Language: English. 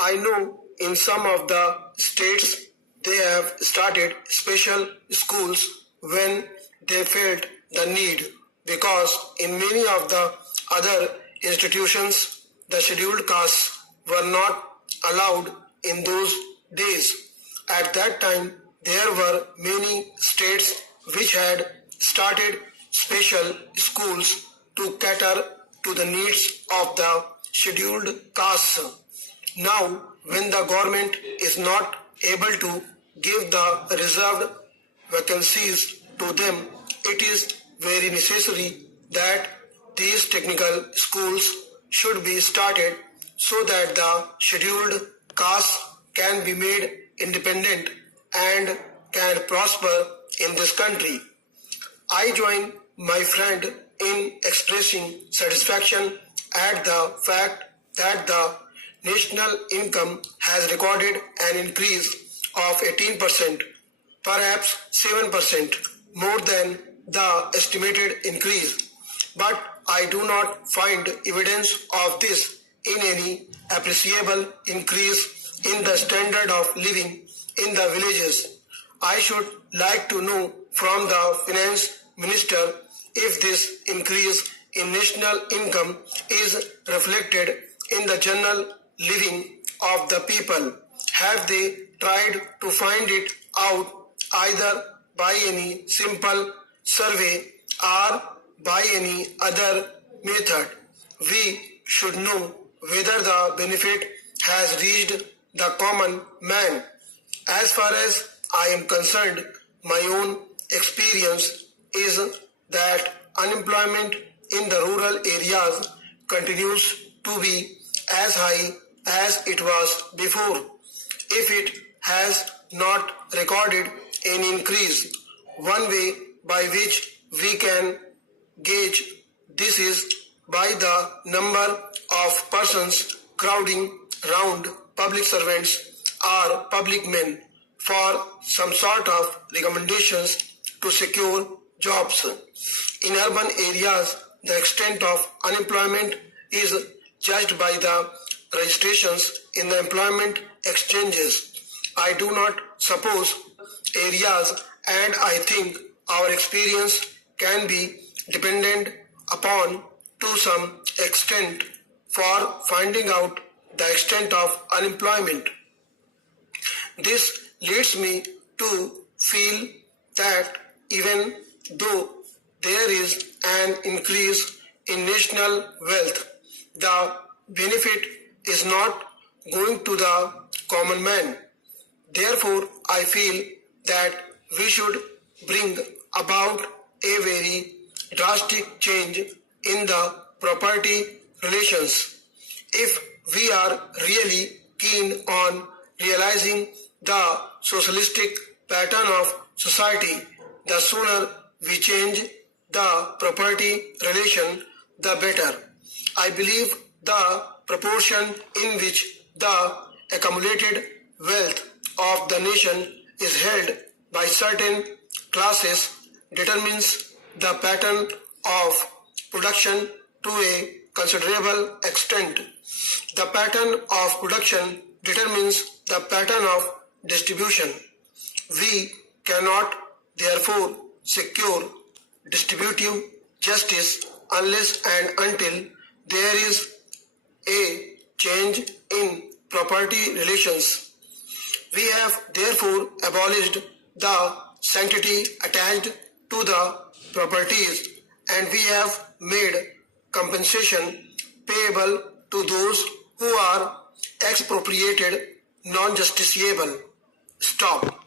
I know in some of the states they have started special schools when they felt the need, because in many of the other institutions the scheduled castes were not allowed in those days. At that time there were many states which had started special schools to cater to the needs of the scheduled castes. Now, when the government is not able to give the reserved vacancies to them, it is very necessary that these technical schools should be started so that the scheduled castes can be made independent and can prosper in this country. I join my friend in expressing satisfaction at the fact that the national income has recorded an increase of 18%, perhaps 7% more than the estimated increase. But I do not find evidence of this in any appreciable increase in the standard of living in the villages. I should like to know from the finance minister if this increase in national income is reflected in the general living of the people. Have they tried to find it out either by any simple survey or by any other method? We should know whether the benefit has reached the common man. As far as I am concerned, my own experience is that unemployment in the rural areas continues to be as high as it was before. If it has not recorded an increase, one way by which we can gauge this is by the number of persons crowding round public servants or public men for some sort of recommendations to secure jobs. In urban areas, the extent of unemployment is judged by the registrations in the employment exchanges. I do not suppose areas, and I think our experience can be dependent upon to some extent for finding out the extent of unemployment. This leads me to feel that even though there is an increase in national wealth, the benefit is not going to the common man. Therefore, I feel that we should bring about a very drastic change in the property relations. If we are really keen on realizing the socialistic pattern of society, the sooner we change the property relation, the better. I believe the proportion in which the accumulated wealth of the nation is held by certain classes determines the pattern of production to a considerable extent. The pattern of production determines the pattern of distribution. We cannot therefore secure distributive justice unless and until there is a change in property relations. We have therefore abolished the sanctity attached to the properties, and we have made compensation payable to those who are expropriated non-justiciable. Stop.